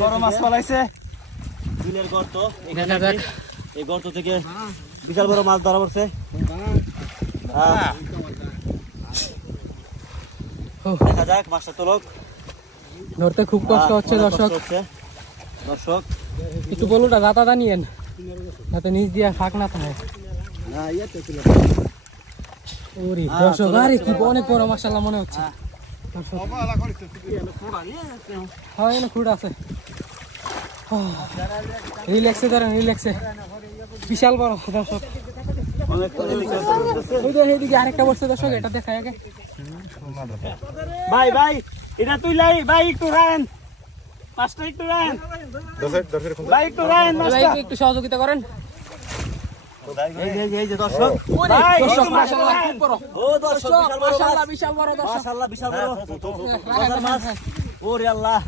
বড় মাছ পালাইছে বিলের গর্ত। দেখা যাক এই গর্ত থেকে বিশাল বড় মাছ ধরা পড়ছে। দেখা যাক মাছটা তোলক। ধরতে খুব কষ্ট হচ্ছে দর্শক। দর্শক একটু বলুটা দাতা নিয়েন যাতে নিচ দিয়ে ফাঁক না থাকে। ওরে দর্শক, আরে কি অনেক বড় মাশাআল্লাহ মনে হচ্ছে। হ্যাঁ এনে খুঁড় আছে। রিল্যাক্সে ধরেন, রিল্যাক্সে। বিশাল বড় দর্শক। এইদিকে আরেকটা বসছে দর্শক, এটা দেখায় আগে। ভাই ভাই এটা তুই লাই ভাই, একটু রান মাছটা, একটু রান ভাই, একটু রান মাছটা, একটু সহযোগিতা করেন। এই যে দর্শক, দর্শক মাশাআল্লাহ খুব বড়। ও দর্শক মাশাআল্লাহ বিশাল বড় দর্শক। মাশাআল্লাহ বিশাল বড় মাছ। ওরে আল্লাহ।